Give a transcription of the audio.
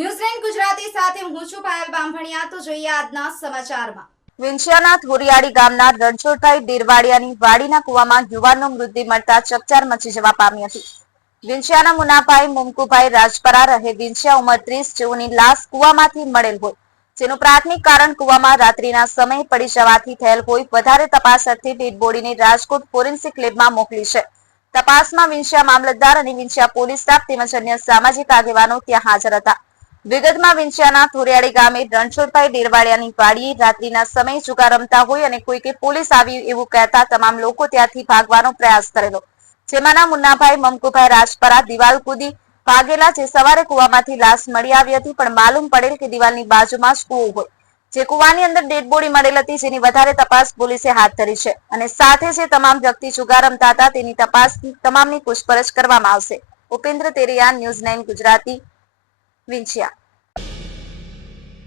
ન્યૂઝલેન્ડ ગુજરાતી સાથે હું છું પાયલ બામભણિયા. તો જોઈએ આજના સમાચારમાં. વિંછિયાના થોરિયાળી ગામના રણછોડભાઈ ડેરવાડિયાની વાડીના કુવામાં યુવાનનો મૃત્યુ મળતા ચકચાર મચી જવા પામી હતી. વિંછિયાના મુનાભાઈ મુમકુભાઈ રાજપરા રહે વિંછિયા ઉંમર ત્રીસ જેઓની લાશ કુવામાંથી મળેલ હોય. જેનું પ્રાથમિક કારણ કુવામાં રાત્રિના સમય પડી જવાથી થયેલ હોય વધારે તપાસ અર્થે ડેડ બોડીને રાજકોટ ફોરેન્સિક લેબમાં મોકલી છે. તપાસમાં વિંછિયા મામલતદાર અને વિંછિયા પોલીસ સ્ટાફ તેમજ અન્ય સામાજિક આગેવાનો ત્યાં હાજર હતા. વિગતમાં વિંછિયાના થોરિયાળી ગામે રણછોડભાઈ ડેરવાડિયાની વાડીએ રાત્રિના સમયે જુગાર રમતા હોય અને કોઈકે પોલીસ આવી એવું કહેતા તમામ લોકો ત્યાંથી ભાગવાનો પ્રયાસ કરેલો. જેમાંના મુન્નાભાઈ, મમકુભાઈ રાજપરા, દિવાલ કૂદી ભાગેલા જે સવારે કુવામાંથી લાશ મળી આવી હતી, પણ માલુમ પડેલ કે દિવાલની બાજુમાં જ કુવો હોય. જે કુવાની અંદર ડેડ મળેલ હતી, જેની વધારે તપાસ પોલીસે હાથ ધરી છે અને સાથે જે તમામ વ્યક્તિ જુગાર રમતા હતા, તેની તપાસ તમામની પૂછપરછ કરવામાં આવશે. Upendra Teriya, News Nine Gujarati. Vinchhiya